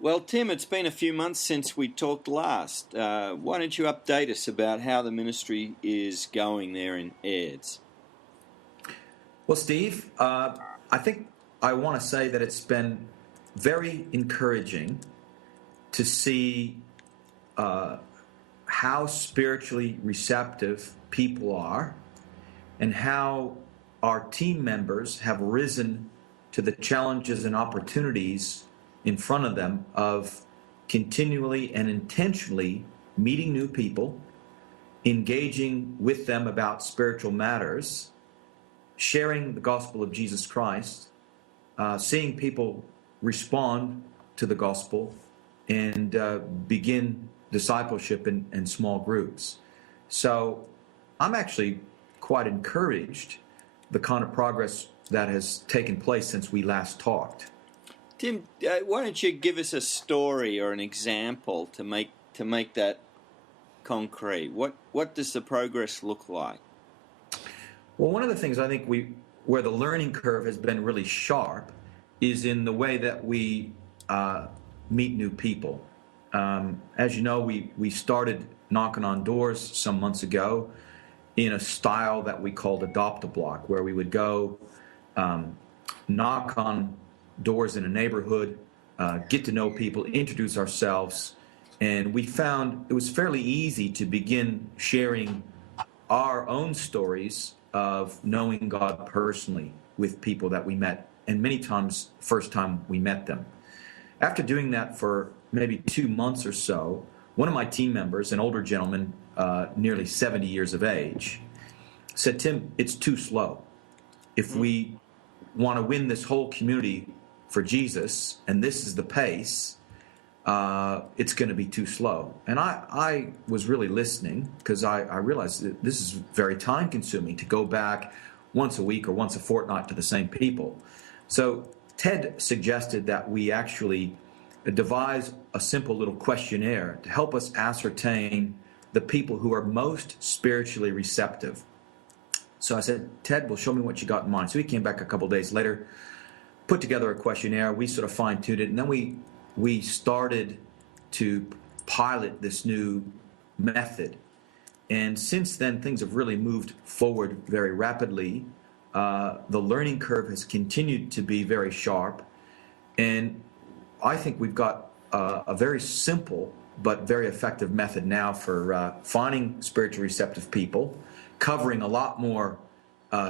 Well, Tim, it's been a few months since we talked last. Why don't you update us about how the ministry is going there in Airds? Well, Steve, I think I want to say that it's been very encouraging to see how spiritually receptive people are and how our team members have risen to the challenges and opportunities in front of them of continually and intentionally meeting new people, engaging with them about spiritual matters, sharing the gospel of Jesus Christ, seeing people respond to the gospel, and begin discipleship in small groups. So I'm actually quite encouraged the kind of progress that has taken place since we last talked. Tim, why don't you give us a story or an example to make that concrete? What does the progress look like? Well, one of the things I think where the learning curve has been really sharp is in the way that we meet new people. As you know, we started knocking on doors some months ago in a style that we called Adopt-A-Block, where we would go knock on doors in a neighborhood, get to know people, introduce ourselves, and we found it was fairly easy to begin sharing our own stories of knowing God personally with people that we met, and many times first time we met them. After doing that for maybe 2 months or so, one of my team members, an older gentleman, nearly 70 years of age, said, "Tim, it's too slow. If we want to win this whole community for Jesus, and this is the pace, it's going to be too slow." And I was really listening because I realized that this is very time consuming to go back once a week or once a fortnight to the same people. So Ted suggested that we actually devise a simple little questionnaire to help us ascertain the people who are most spiritually receptive. So I said, "Ted, well, show me what you got in mind." So he came back a couple days later, put together a questionnaire. We sort of fine-tuned it, and then we started to pilot this new method. And since then, things have really moved forward very rapidly. The learning curve has continued to be very sharp, and I think we've got a very simple but very effective method now for finding spiritually receptive people, covering a lot more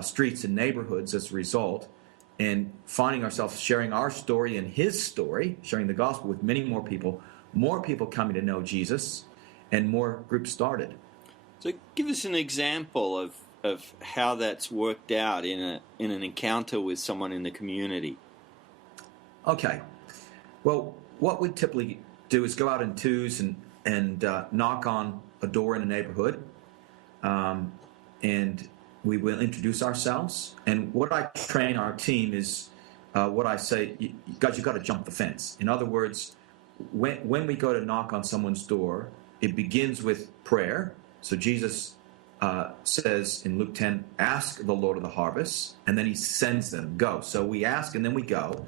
streets and neighborhoods as a result, and finding ourselves sharing our story and his story, sharing the gospel with many more people coming to know Jesus, and more groups started. So give us an example of how that's worked out in an encounter with someone in the community. Okay. Well, what we typically do is go out in twos and knock on a door in a neighborhood, and we will introduce ourselves. And what I train our team is what I say, guys, you've got to jump the fence. In other words, when we go to knock on someone's door, it begins with prayer. So Jesus says in Luke 10, "Ask the Lord of the harvest," and then he sends them, "Go." So we ask and then we go.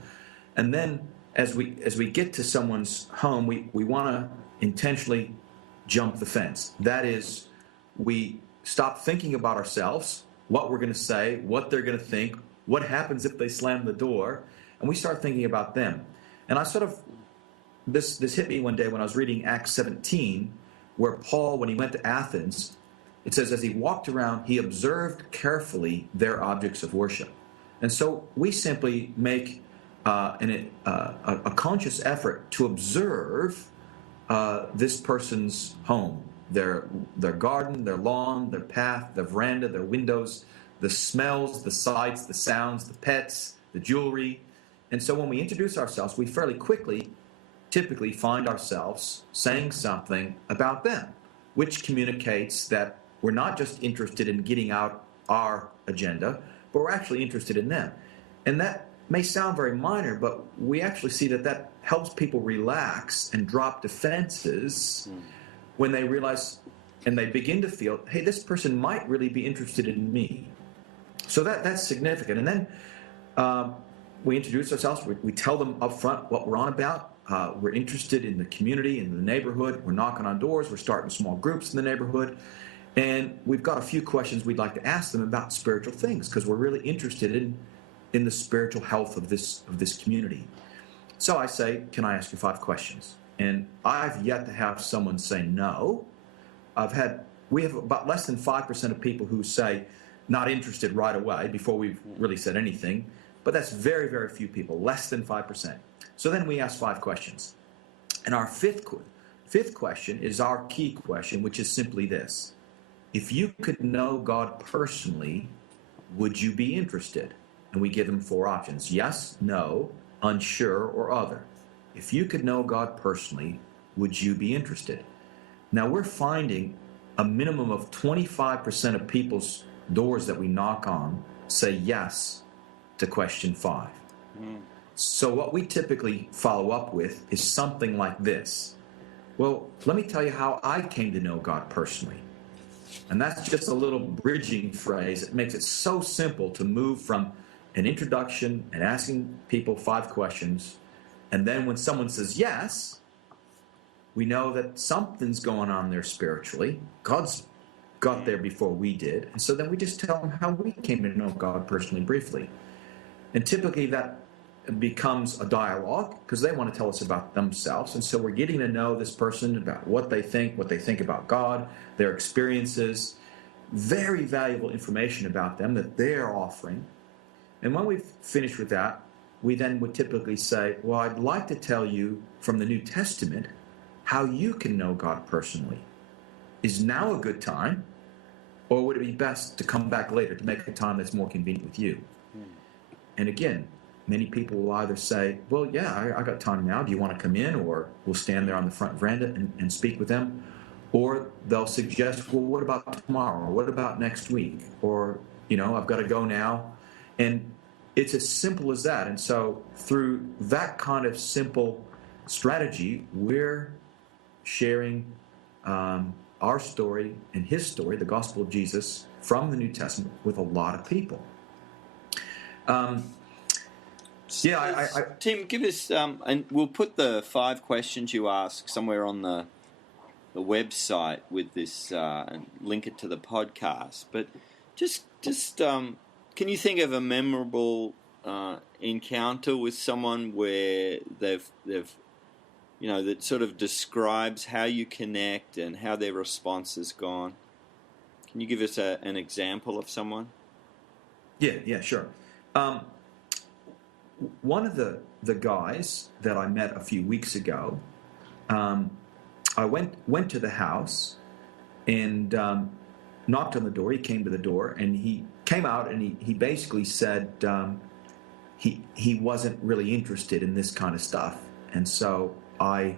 And then as we get to someone's home, we want to intentionally jump the fence. That is, we stop thinking about ourselves, what we're going to say, what they're going to think, what happens if they slam the door, and we start thinking about them. And I sort of, this hit me one day when I was reading Acts 17, where Paul, when he went to Athens, it says, as he walked around, he observed carefully their objects of worship. And so we simply make a conscious effort to observe this person's home, their garden, their lawn, their path, their veranda, their windows, the smells, the sights, the sounds, the pets, the jewelry. And so when we introduce ourselves, we fairly quickly typically find ourselves saying something about them, which communicates that we're not just interested in getting out our agenda, but we're actually interested in them. And that may sound very minor, but we actually see that helps people relax and drop defenses when they realize and they begin to feel, hey, this person might really be interested in me. So that's significant. And then we introduce ourselves. We tell them up front what we're on about. We're interested in the community, in the neighborhood. We're knocking on doors. We're starting small groups in the neighborhood. And we've got a few questions we'd like to ask them about spiritual things because we're really interested in the spiritual health of this community. So I say, can I ask you 5 questions? And I've yet to have someone say no. We have about less than 5% of people who say not interested right away before we've really said anything. But that's very, very few people, less than 5%. So then we ask 5 questions. And our fifth question is our key question, which is simply this. If you could know God personally, would you be interested? And we give them 4 options. Yes, no, unsure, or other. If you could know God personally, would you be interested? Now we're finding a minimum of 25% of people's doors that we knock on say yes to question 5. So what we typically follow up with is something like this. Well, let me tell you how I came to know God personally. And that's just a little bridging phrase. It makes it so simple to move from an introduction and asking people 5 questions. And then when someone says yes, we know that something's going on there spiritually. God's got there before we did. And so then we just tell them how we came to know God personally briefly. And typically that becomes a dialogue because they want to tell us about themselves. And so we're getting to know this person about what they think about God, their experiences, very valuable information about them that they're offering. And when we've finished with that, we then would typically say, well, I'd like to tell you from the New Testament how you can know God personally. Is now a good time, or would it be best to come back later to make a time that's more convenient with you? And again, many people will either say, well, yeah, I got time now. Do you want to come in? Or we'll stand there on the front veranda and speak with them. Or they'll suggest, well, what about tomorrow? Or what about next week? Or, I've got to go now. And it's as simple as that. And so through that kind of simple strategy, we're sharing our story and his story, the gospel of Jesus, from the New Testament with a lot of people. Tim, give us, and we'll put the 5 questions you ask somewhere on the website with this, and link it to the podcast. But just can you think of a memorable encounter with someone where they've that sort of describes how you connect and how their response has gone? Can you give us an example of someone? Yeah, sure. One of the guys that I met a few weeks ago, I went to the house and knocked on the door. He came to the door and he came out and he basically said he wasn't really interested in this kind of stuff. And so I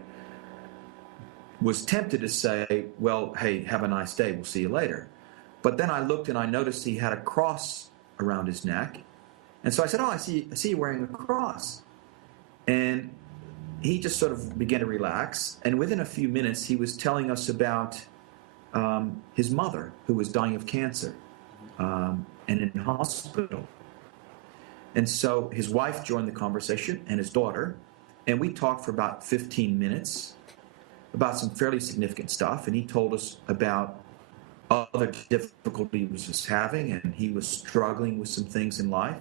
was tempted to say, well, hey, have a nice day. We'll see you later. But then I looked and I noticed he had a cross around his neck. And so I said, oh, I see you wearing a cross. And he just sort of began to relax. And within a few minutes, he was telling us about his mother, who was dying of cancer and in hospital. And so his wife joined the conversation and his daughter. And we talked for about 15 minutes about some fairly significant stuff. And he told us about other difficulties he was having, and he was struggling with some things in life.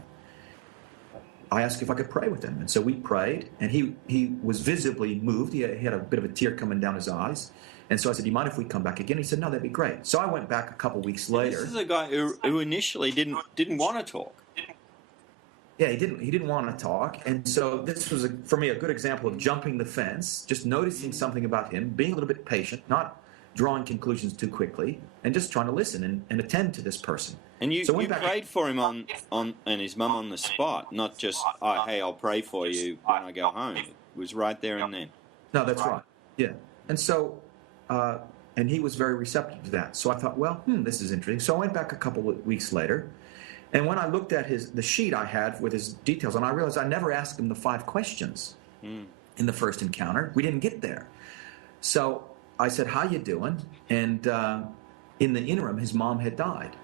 I asked if I could pray with him. And so we prayed, and he was visibly moved. He had a bit of a tear coming down his eyes. And so I said, do you mind if we come back again? He said, no, that'd be great. So I went back a couple weeks later. This is a guy who initially didn't want to talk. Yeah, he didn't want to talk. And so this was, for me, a good example of jumping the fence, just noticing something about him, being a little bit patient, not drawing conclusions too quickly, and just trying to listen and attend to this person. And you prayed for him on and his mum on the spot, not just, oh, hey, I'll pray for you when I go home. It was right there and then. No, that's right. Yeah. And so, and he was very receptive to that. So I thought, well, this is interesting. So I went back a couple of weeks later, and when I looked at the sheet I had with his details, and I realized I never asked him the 5 questions in the first encounter. We didn't get there. So I said, how you doing? And in the interim, his mom had died.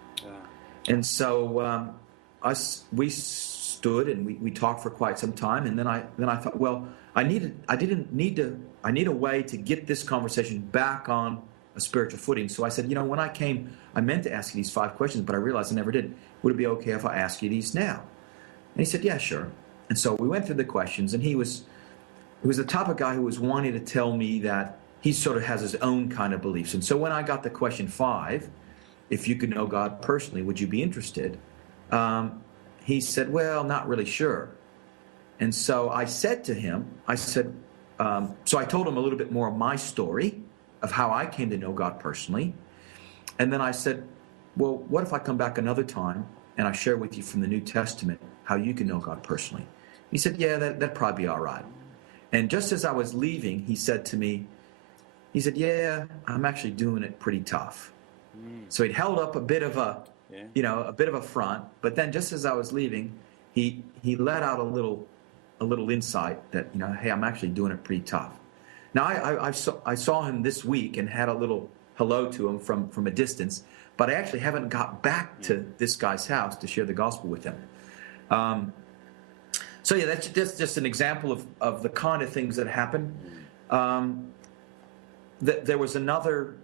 And so we stood and we talked for quite some time, and then I thought, well, I need a way to get this conversation back on a spiritual footing. So I said, when I came, I meant to ask you these 5 questions, but I realized I never did. Would it be okay if I ask you these now? And he said, yeah, sure. And so we went through the questions, and he was the type of guy who was wanting to tell me that he sort of has his own kind of beliefs. And so when I got the question 5, if you could know God personally, would you be interested? He said, well, not really sure. And so I said to him, so I told him a little bit more of my story of how I came to know God personally. And then I said, well, what if I come back another time and I share with you from the New Testament how you can know God personally? He said, yeah, that'd probably be all right. And just as I was leaving, he said to me, yeah, I'm actually doing it pretty tough. So he'd held up a bit of a front, but then just as I was leaving, he let out a little insight that, hey, I'm actually doing it pretty tough. Now, I saw him this week and had a little hello to him from a distance, but I actually haven't got back to this guy's house to share the gospel with him. So yeah, that's just an example of the kind of things that happen. There was another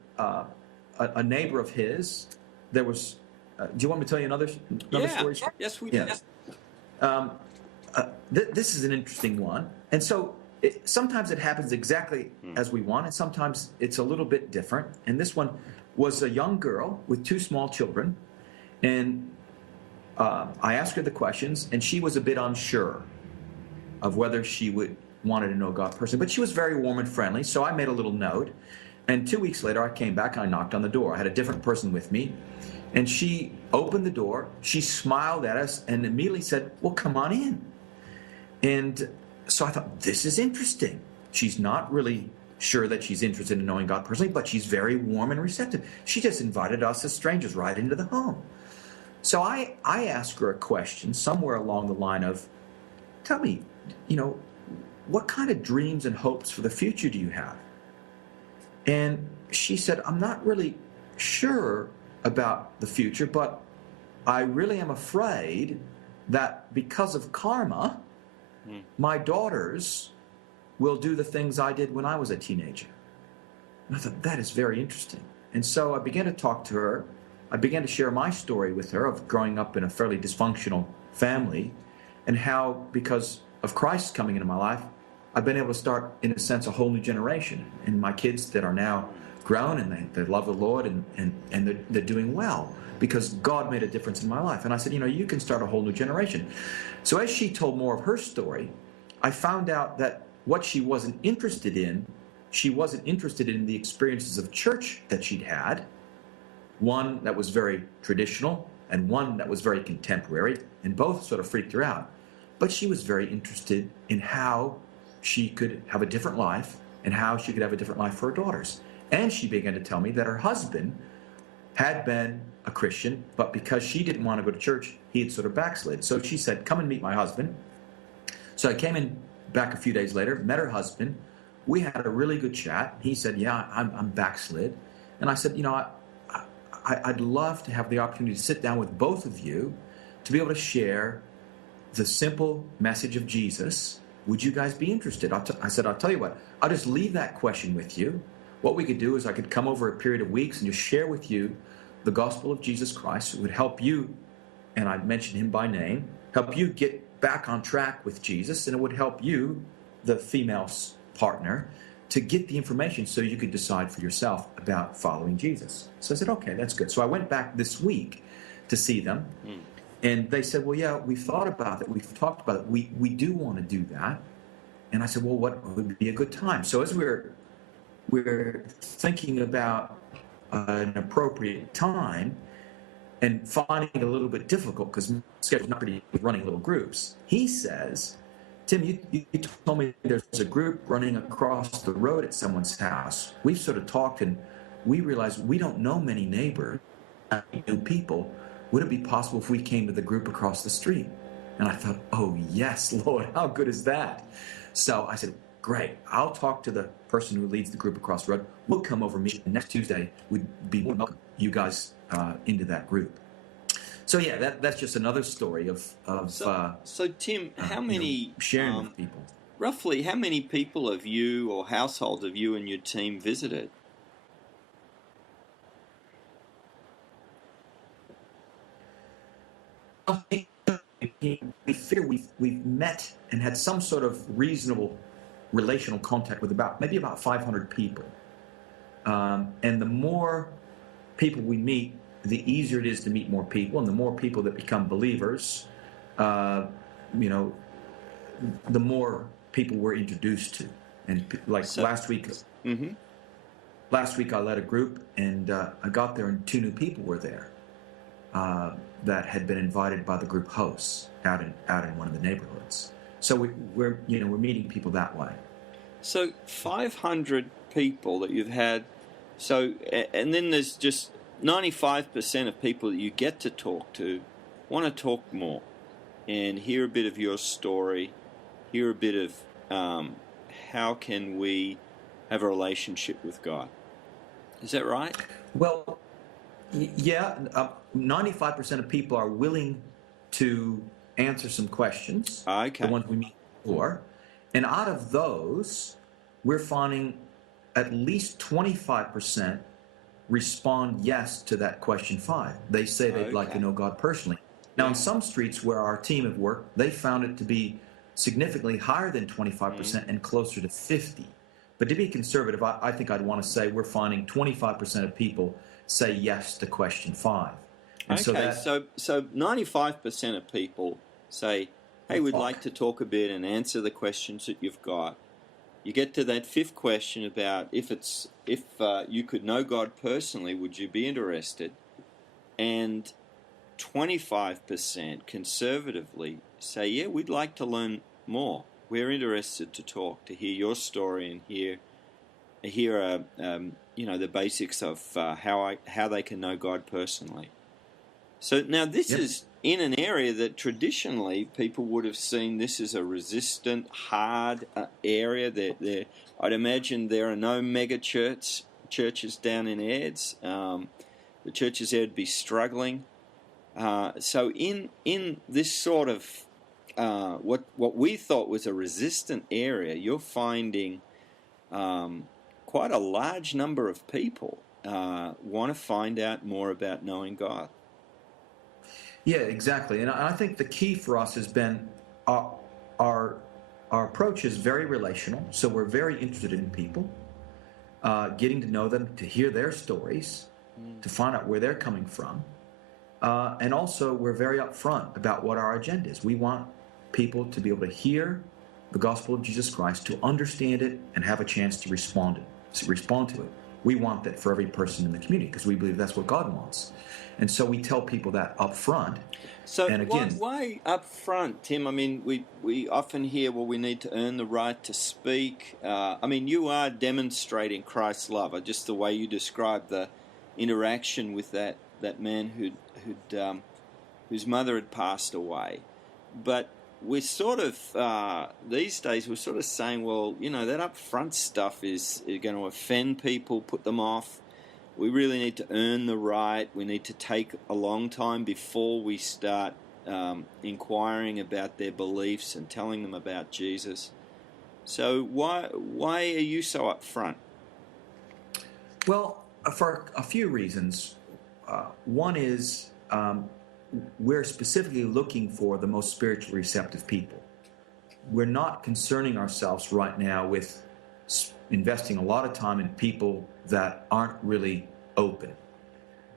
a neighbor of his. There was. Do you want me to tell you another story? Yes, we do. This is an interesting one, and so sometimes it happens exactly as we want, and sometimes it's a little bit different. And this one was a young girl with 2 small children, and I asked her the questions, and she was a bit unsure of whether she wanted to know God personally, but she was very warm and friendly, so I made a little note. And 2 weeks later, I came back and I knocked on the door. I had a different person with me, and she opened the door, she smiled at us, and immediately said, well, come on in. And so I thought, this is interesting. She's not really sure that she's interested in knowing God personally, but she's very warm and receptive. She just invited us as strangers right into the home. So I asked her a question somewhere along the line of, tell me, what kind of dreams and hopes for the future do you have? And she said, I'm not really sure about the future, but I really am afraid that because of karma, my daughters will do the things I did when I was a teenager. And I thought, that is very interesting. And so I began to talk to her. I began to share my story with her of growing up in a fairly dysfunctional family, and how, because of Christ coming into my life, I've been able to start, in a sense, a whole new generation. And my kids that are now grown and they love the Lord and they're doing well because God made a difference in my life. And I said, you can start a whole new generation. So as she told more of her story, I found out that what she wasn't interested in the experiences of church that she'd had, one that was very traditional and one that was very contemporary, and both sort of freaked her out. But she was very interested in how she could have a different life and how she could have a different life for her daughters. And she began to tell me that her husband had been a Christian, but because she didn't want to go to church, he had sort of backslid. So she said, come and meet my husband. So I came in back a few days later, met her husband. We had a really good chat. He said, yeah, I'm backslid. And I said, I'd love to have the opportunity to sit down with both of you to be able to share the simple message of Jesus. Would you guys be interested? I said, I'll tell you what, I'll just leave that question with you. What we could do is I could come over a period of weeks and just share with you the gospel of Jesus Christ. It would help you, and I mentioned him by name, help you get back on track with Jesus, and it would help you, the female partner, to get the information so you could decide for yourself about following Jesus. So I said, okay, that's good. So I went back this week to see them, and they said, well, yeah, we've thought about it. We've talked about it. We do want to do that. And I said, well, what would be a good time? So as we're thinking about an appropriate time and finding it a little bit difficult because schedule's not pretty running little groups, he says, Tim, you told me there's a group running across the road at someone's house. We've sort of talked and we realized we don't know many neighbors, new people. Would it be possible if we came to the group across the street? And I thought, oh, yes, Lord, how good is that? So I said, great, I'll talk to the person who leads the group across the road. We'll come over and meet next Tuesday. We'd be more welcome you guys into that group. So yeah, that's just another story of So Tim, how many sharing with people. roughly how many people have you or households have you and your team visited? We figure we've met and had some sort of reasonable relational contact with maybe about 500 people. And the more people we meet, the easier it is to meet more people, and the more people that become believers, you know, the more people we're introduced to. And last week, last week I led a group, and I got there, and 2 new people were there that had been invited by the group hosts out in one of the neighborhoods. So we're meeting people that way. So 500 people that you've had. So, and then there's just 95% of people that you get to talk to want to talk more and hear a bit of your story, hear a bit of how can we have a relationship with God. Is that right? Well, yeah, 95% of people are willing to answer some questions, Okay. the ones we meet for. And out of those, we're finding at least 25% respond yes to that question 5. They say they'd like to know God personally. Now, in some streets where our team have worked, they found it to be significantly higher than 25% and closer to 50. But to be conservative, I think I'd want to say we're finding 25% of people say yes to question 5. And so 95% of people say, hey, we'd like to talk a bit and answer the questions that you've got. You get to that 5th question about if you could know God personally, would you be interested? And 25% conservatively say, yeah, we'd like to learn more. We're interested to talk, to hear your story and hear the basics of how they can know God personally. So now this is in an area that traditionally people would have seen this as a resistant, hard area. I'd imagine there are no mega churches down in Airds. The churches there would be struggling. So in this sort of what we thought was a resistant area, you're finding quite a large number of people want to find out more about knowing God. Yeah, exactly. And I think the key for us has been our approach is very relational. So we're very interested in people, getting to know them, to hear their stories, to find out where they're coming from. And also, we're very upfront about what our agenda is. We want people to be able to hear the gospel of Jesus Christ, to understand it, and have a chance to respond to it. We want that for every person in the community because we believe that's what God wants. And so we tell people that up front. So and again, why up front, Tim? I mean, we often hear, well, we need to earn the right to speak. I mean, you are demonstrating Christ's love. Just the way you described the interaction with that man whose mother had passed away. But we're sort of, these days, we're sort of saying, well, that up front stuff is going to offend people, put them off. We really need to earn the right. We need to take a long time before we start inquiring about their beliefs and telling them about Jesus. So why are you so upfront? Well, for a few reasons. One is we're specifically looking for the most spiritually receptive people. We're not concerning ourselves right now with investing a lot of time in people that aren't really open.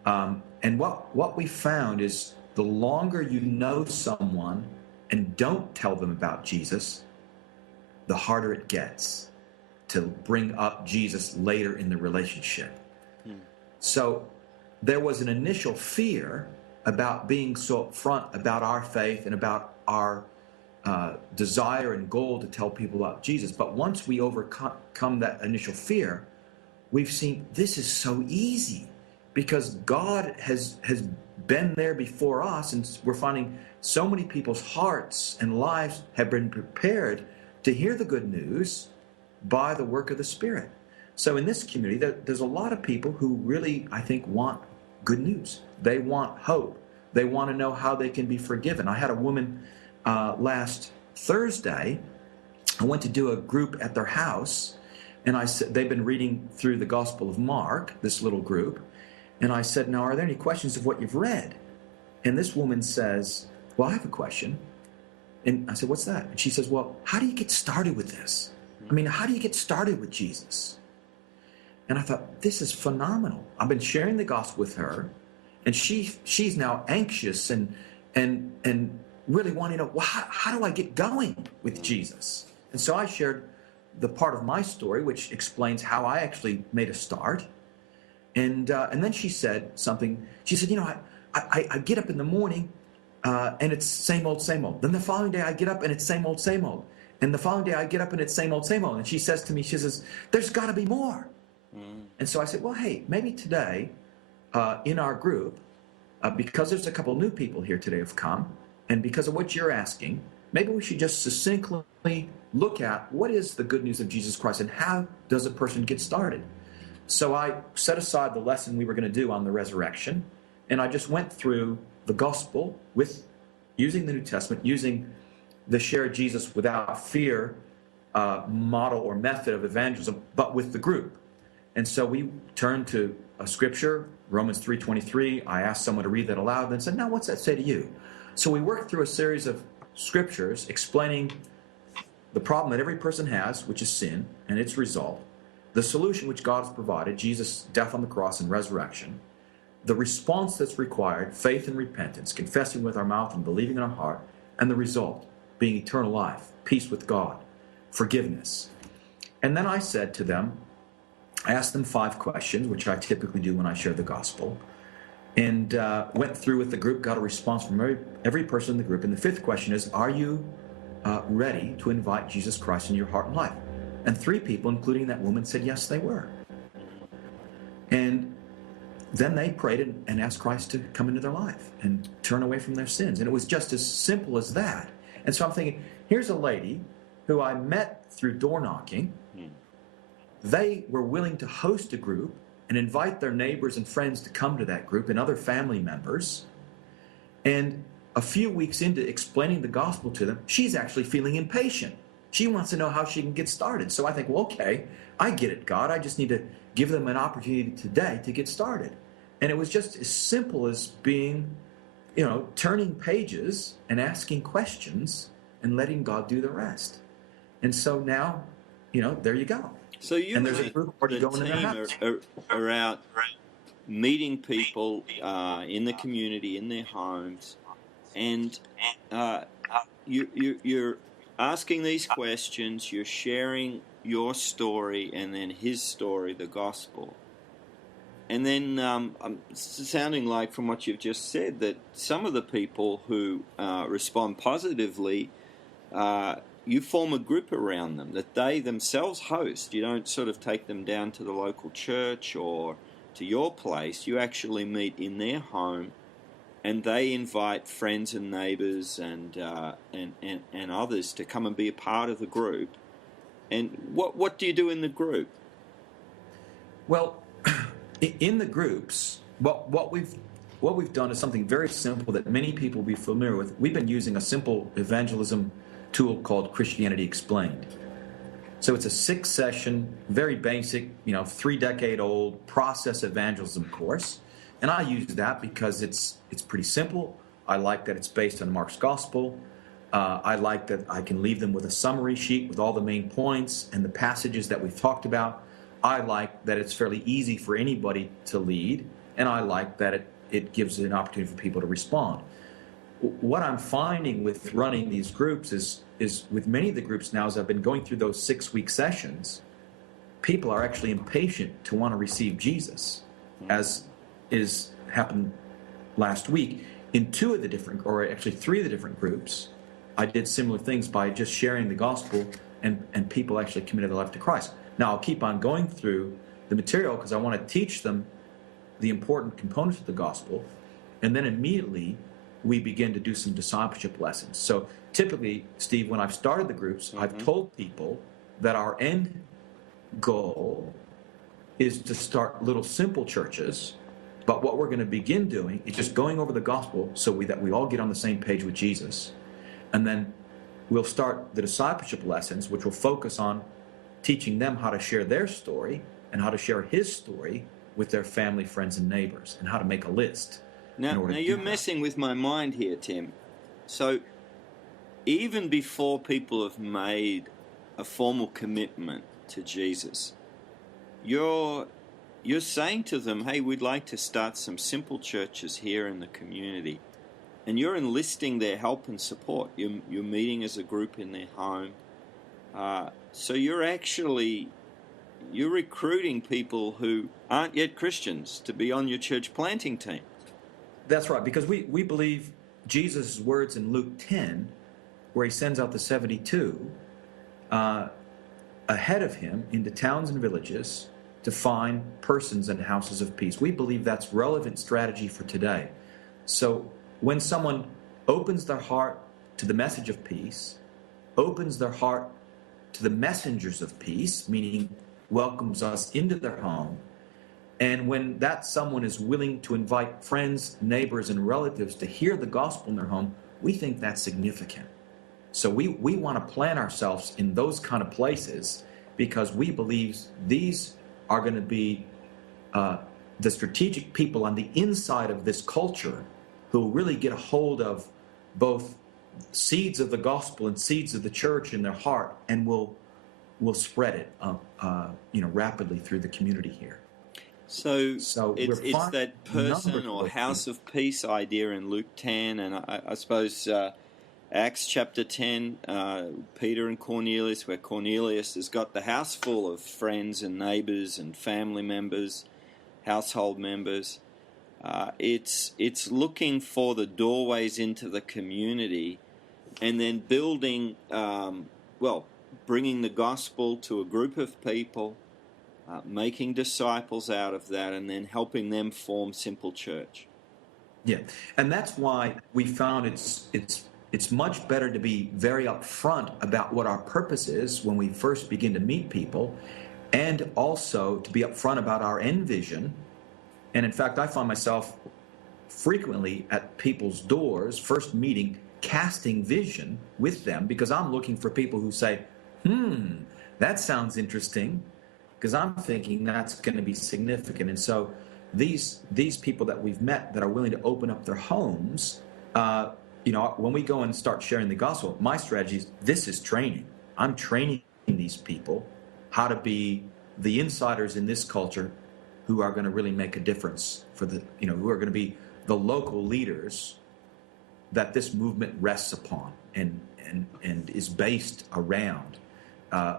And what we found is the longer you know someone and don't tell them about Jesus, the harder it gets to bring up Jesus later in the relationship. So there was an initial fear about being so upfront about our faith and about our desire and goal to tell people about Jesus. But once we overcome that initial fear, we've seen this is so easy because God has been there before us, and we're finding so many people's hearts and lives have been prepared to hear the good news by the work of the Spirit. So in this community, there's a lot of people who really, I think, want good news. They want hope. They want to know how they can be forgiven. I had a woman last Thursday. I went to do a group at their house, and I said they've been reading through the Gospel of Mark, this little group, and I said, now, are there any questions of what you've read? And this woman says, well, I have a question. And I said, what's that? And she says, well, how do you get started with this? I mean, how do you get started with Jesus? And I thought, this is phenomenal. I've been sharing the gospel with her, and she's now anxious and really wanting to know, well, how do I get going with Jesus? And so I shared the part of my story, which explains how I actually made a start. And then she said something. She said, I get up in the morning, and it's same old, same old. Then the following day I get up, and it's same old, same old. And the following day I get up, and it's same old, same old. And she says to me, she says, there's got to be more. And so I said, well, hey, maybe today in our group, because there's a couple new people here today have come, and because of what you're asking, maybe we should just succinctly look at what is the good news of Jesus Christ and how does a person get started. So I set aside the lesson we were going to do on the resurrection, and I just went through the gospel with using the New Testament, using the share Jesus without fear model or method of evangelism, but with the group. And so we turned to a scripture, Romans 3:23. I asked someone to read that aloud, then said, now what's that say to you? So we worked through a series of scriptures explaining the problem that every person has, which is sin, and its result, the solution which God has provided, Jesus' death on the cross and resurrection, the response that's required, faith and repentance, confessing with our mouth and believing in our heart, and the result being eternal life, peace with God, forgiveness. And then I said to them, I asked them 5 questions, which I typically do when I share the gospel, and went through with the group, got a response from every person in the group. And the 5th question is, are you ready to invite Jesus Christ in your heart and life? And 3 people, including that woman, said yes, they were. And then they prayed and asked Christ to come into their life and turn away from their sins. And it was just as simple as that. And so I'm thinking, here's a lady who I met through door knocking. They were willing to host a group and invite their neighbors and friends to come to that group and other family members. And a few weeks into explaining the gospel to them, she's actually feeling impatient. She wants to know how she can get started. So I think, well, okay, I get it, God. I just need to give them an opportunity today to get started. And it was just as simple as being, turning pages and asking questions and letting God do the rest. And so now, there you go. So you and there's a group already going in their house. Are out meeting people in the community, in their homes, and you're asking these questions, you're sharing your story and then his story, the gospel. And then it's sounding like from what you've just said that some of the people who respond positively, you form a group around them that they themselves host. You don't sort of take them down to the local church or to your place. You actually meet in their home, and they invite friends and neighbours and others to come and be a part of the group. And what do you do in the group? Well, in the groups, what we've done is something very simple that many people will be familiar with. We've been using a simple evangelism tool called Christianity Explained. So it's a 6-session, very basic, 3-decade-old process evangelism course. And I use that because it's pretty simple. I like that it's based on Mark's gospel. I like that I can leave them with a summary sheet with all the main points and the passages that we've talked about. I like that it's fairly easy for anybody to lead, and I like that it gives an opportunity for people to respond. What I'm finding with running these groups is with many of the groups now, as I've been going through those 6-week sessions, people are actually impatient to want to receive Jesus, as is happened last week. In 2 of the different, or actually 3 of the different groups, I did similar things by just sharing the gospel, and people actually committed their life to Christ. Now, I'll keep on going through the material because I want to teach them the important components of the gospel, and then immediately we begin to do some discipleship lessons. So typically, Steve, when I've started the groups, I've told people that our end goal is to start little simple churches But what we're going to begin doing is just going over the gospel that we all get on the same page with Jesus. And then we'll start the discipleship lessons, which will focus on teaching them how to share their story and how to share his story with their family, friends, and neighbors, and how to make a list. Now you're messing with my mind here, Tim. So even before people have made a formal commitment to Jesus, you're saying to them, hey, we'd like to start some simple churches here in the community. And you're enlisting their help and support. You're meeting as a group in their home. So you're recruiting people who aren't yet Christians to be on your church planting team. That's right, because we believe Jesus' words in Luke 10, where he sends out the 72 ahead of him into towns and villages to find persons and houses of peace. We believe that's relevant strategy for today. So when someone opens their heart to the message of peace, opens their heart to the messengers of peace, meaning welcomes us into their home, and when that someone is willing to invite friends, neighbors, and relatives to hear the gospel in their home, we think that's significant. So we want to plant ourselves in those kind of places because we believe these are going to be the strategic people on the inside of this culture who will really get a hold of both seeds of the gospel and seeds of the church in their heart, and will spread it rapidly through the community here. So it's that person or house of peace idea in Luke 10, and I suppose Acts chapter 10, Peter and Cornelius, where Cornelius has got the house full of friends and neighbors and family members, household members. It's looking for the doorways into the community, and then building, bringing the gospel to a group of people, making disciples out of that, and then helping them form simple church. Yeah, and that's why we found it's much better to be very upfront about what our purpose is when we first begin to meet people, and also to be upfront about our end vision. And in fact, I find myself frequently at people's doors, first meeting, casting vision with them, because I'm looking for people who say, that sounds interesting, because I'm thinking that's going to be significant. And so these people that we've met that are willing to open up their homes, when we go and start sharing the gospel, my strategy is, this is training. I'm training these people how to be the insiders in this culture who are going to really make a difference who are going to be the local leaders that this movement rests upon and is based around.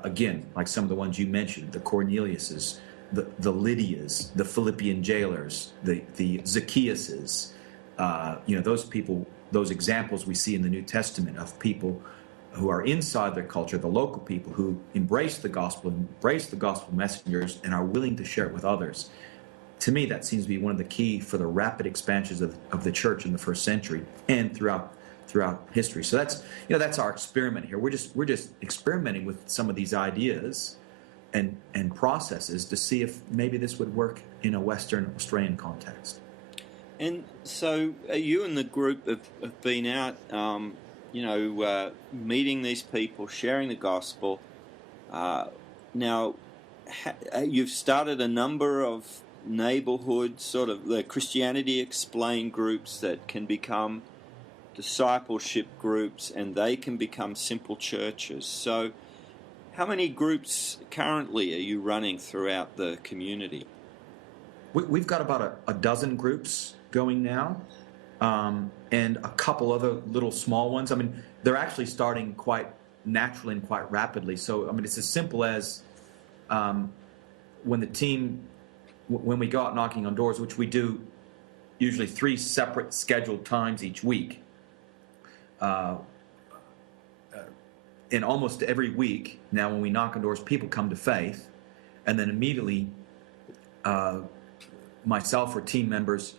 Again, like some of the ones you mentioned, the Corneliuses, the Lydias, the Philippian jailers, the Zacchaeuses, those people, those examples we see in the New Testament of people who are inside their culture, the local people who embrace the gospel messengers, and are willing to share it with others. To me, that seems to be one of the key for the rapid expansions of the church in the first century and throughout history. So that's our experiment here. We're just experimenting with some of these ideas and processes to see if maybe this would work in a Western Australian context. And so you and the group have been out, meeting these people, sharing the gospel. Now, you've started a number of neighborhood sort of the Christianity Explained groups that can become discipleship groups, and they can become simple churches. So how many groups currently are you running throughout the community? We've got about a dozen groups going now, and a couple other little small ones. I mean, they're actually starting quite naturally and quite rapidly. So, I mean, it's as simple as when we go out knocking on doors, which we do usually 3 separate scheduled times each week. And almost every week now, when we knock on doors, people come to faith, and then immediately myself or team members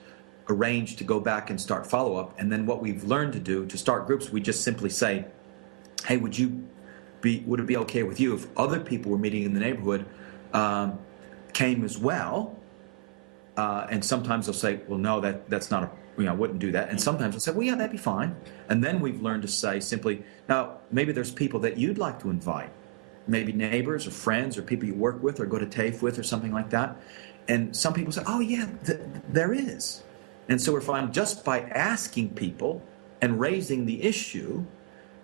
arrange to go back and start follow-up. And then what we've learned to do to start groups, we just simply say, hey, would it be okay with you if other people we're meeting in the neighborhood came as well? And sometimes they'll say, well, no, that's not I wouldn't do that. And sometimes they'll say, well, yeah, that'd be fine. And then we've learned to say simply, now, maybe there's people that you'd like to invite, maybe neighbors or friends or people you work with or go to TAFE with or something like that. And some people say, oh, yeah, there is. And so we're finding just by asking people and raising the issue,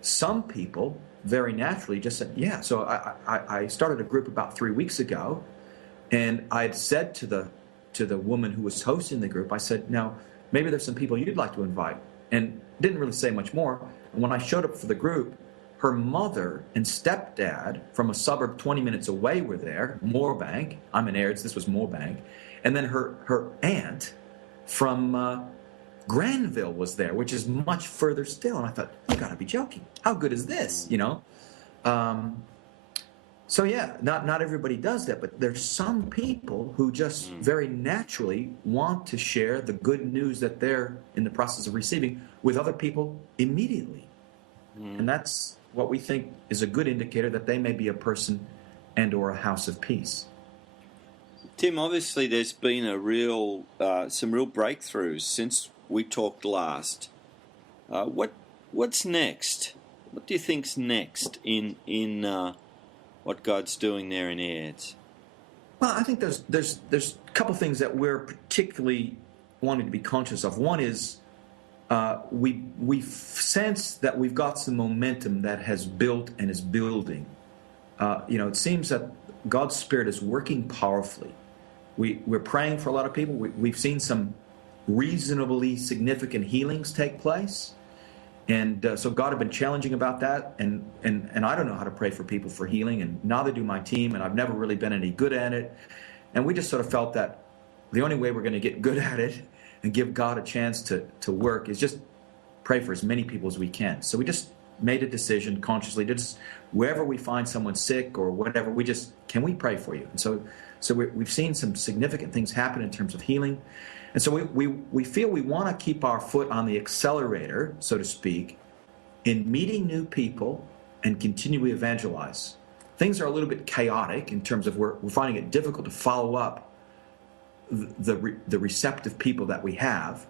some people very naturally just said, yeah. So I started a group about 3 weeks ago, and I had said to the woman who was hosting the group, I said, now, maybe there's some people you'd like to invite. And didn't really say much more. And when I showed up for the group, her mother and stepdad from a suburb 20 minutes away were there, Moorbank. I'm in Airds, this was Moorbank. And then her aunt from Granville was there, which is much further still. And I thought, you got to be joking. How good is this, So yeah, not everybody does that, but there's some people who just very naturally want to share the good news that they're in the process of receiving with other people immediately. And that's what we think is a good indicator that they may be a person and or a house of peace. Tim, obviously there's been some real breakthroughs since we talked last. What's next? What do you think's next in what God's doing there in Airds? Well, I think there's a couple things that we're particularly wanting to be conscious of. One is we sense that we've got some momentum that has built and is building. It seems that God's Spirit is working powerfully. We're praying for a lot of people. We've seen some reasonably significant healings take place. And so God had been challenging about that, and I don't know how to pray for people for healing, and neither do my team, and I've never really been any good at it. And we just sort of felt that the only way we're going to get good at it and give God a chance to work is just pray for as many people as we can. So we just made a decision consciously, just wherever we find someone sick or whatever, can we pray for you? And so we've seen some significant things happen in terms of healing. And so we feel we want to keep our foot on the accelerator, so to speak, in meeting new people and continue to evangelize. Things are a little bit chaotic in terms of we're finding it difficult to follow up the receptive people that we have.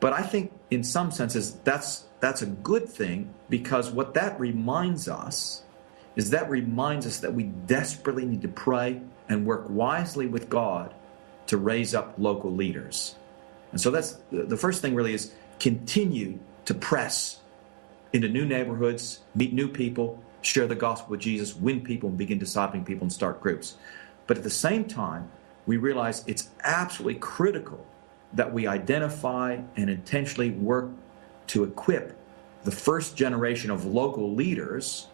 But I think in some senses that's a good thing, because what that reminds us that we desperately need to pray and work wisely with God to raise up local leaders. And so that's the first thing really, is continue to press into new neighborhoods, meet new people, share the gospel with Jesus, win people, and begin discipling people and start groups. But at the same time, we realize it's absolutely critical that we identify and intentionally work to equip the first generation of local leaders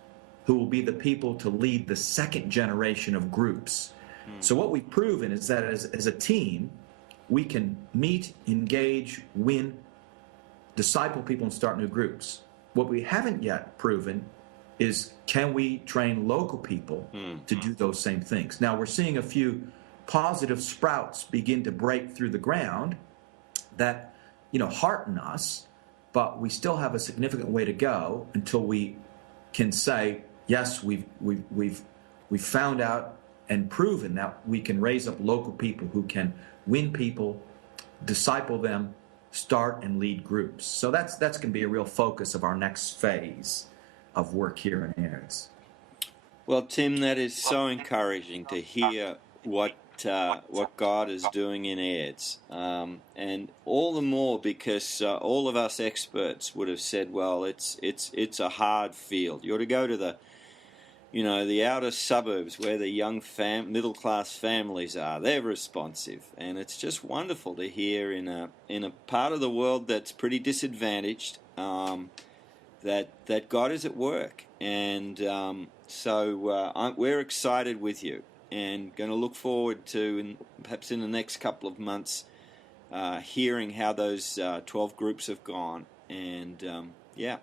who will be the people to lead the second generation of groups. So what we've proven is that as a team, we can meet, engage, win, disciple people, and start new groups. What we haven't yet proven is, can we train local people to do those same things? Now, we're seeing a few positive sprouts begin to break through the ground that, hearten us, but we still have a significant way to go until we can say, yes, we've found out and proven that we can raise up local people who can win people, disciple them, start and lead groups. So that's going to be a real focus of our next phase of work here in Airds. Well, Tim, that is so encouraging to hear what God is doing in Airds, and all the more because all of us experts would have said, well, it's a hard field. You ought to go to the outer suburbs where the young middle-class families are. They're responsive, and it's just wonderful to hear in a part of the world that's pretty disadvantaged that God is at work, and so we're excited with you, and going to look forward to, perhaps in the next couple of months, hearing how those 12 groups have gone, and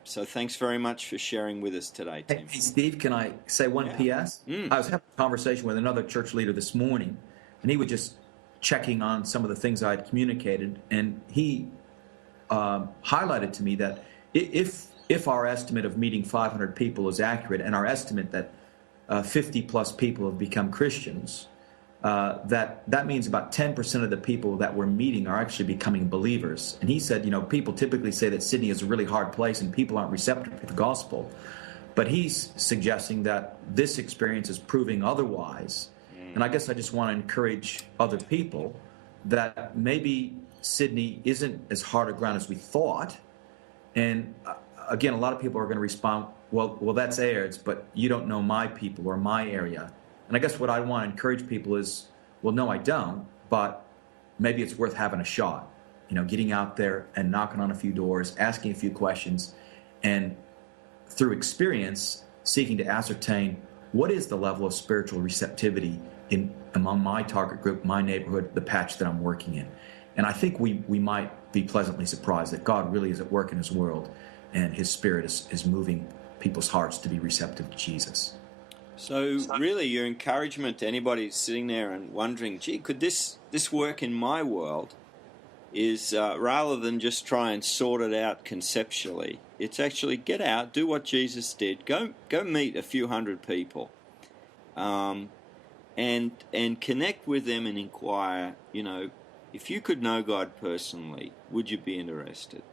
so thanks very much for sharing with us today, Tim. Hey, Steve, can I say one PS? I was having a conversation with another church leader this morning, and he was just checking on some of the things I had communicated, and he highlighted to me that if our estimate of meeting 500 people is accurate, and our estimate that 50-plus people have become Christians, that means about 10% of the people that we're meeting are actually becoming believers. And he said, people typically say that Sydney is a really hard place and people aren't receptive to the gospel. But he's suggesting that this experience is proving otherwise. And I guess I just want to encourage other people that maybe Sydney isn't as hard a ground as we thought. And again, a lot of people are going to respond, well, that's Airds, but you don't know my people or my area. And I guess what I want to encourage people is, well, no, I don't, but maybe it's worth having a shot. Getting out there and knocking on a few doors, asking a few questions, and through experience, seeking to ascertain what is the level of spiritual receptivity among my target group, my neighborhood, the patch that I'm working in. And I think we might be pleasantly surprised that God really is at work in his world, and his Spirit is moving people's hearts to be receptive to Jesus. So really your encouragement to anybody sitting there and wondering, gee, could this work in my world, is rather than just try and sort it out conceptually, it's actually get out, do what Jesus did, go meet a few hundred people, and connect with them and inquire, if you could know God personally, would you be interested?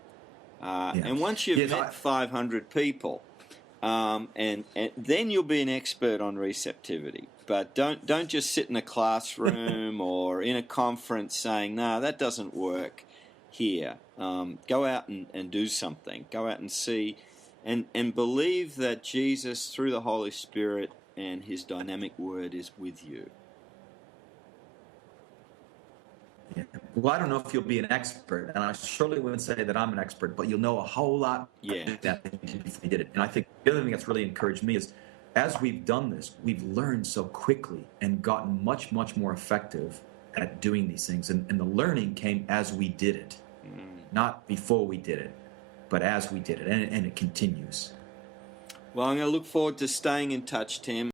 And once you've met 500 people, and then you'll be an expert on receptivity. But don't just sit in a classroom or in a conference saying, no, that doesn't work here. Go out and do something. Go out and see and believe that Jesus, through the Holy Spirit and his dynamic word, is with you. Yeah. Well, I don't know if you'll be an expert, and I surely wouldn't say that I'm an expert, but you'll know a whole lot that if you did it. And I think the other thing that's really encouraged me is, as we've done this, we've learned so quickly and gotten much, much more effective at doing these things. And the learning came as we did it, not before we did it, but as we did it, and it continues. Well, I'm going to look forward to staying in touch, Tim.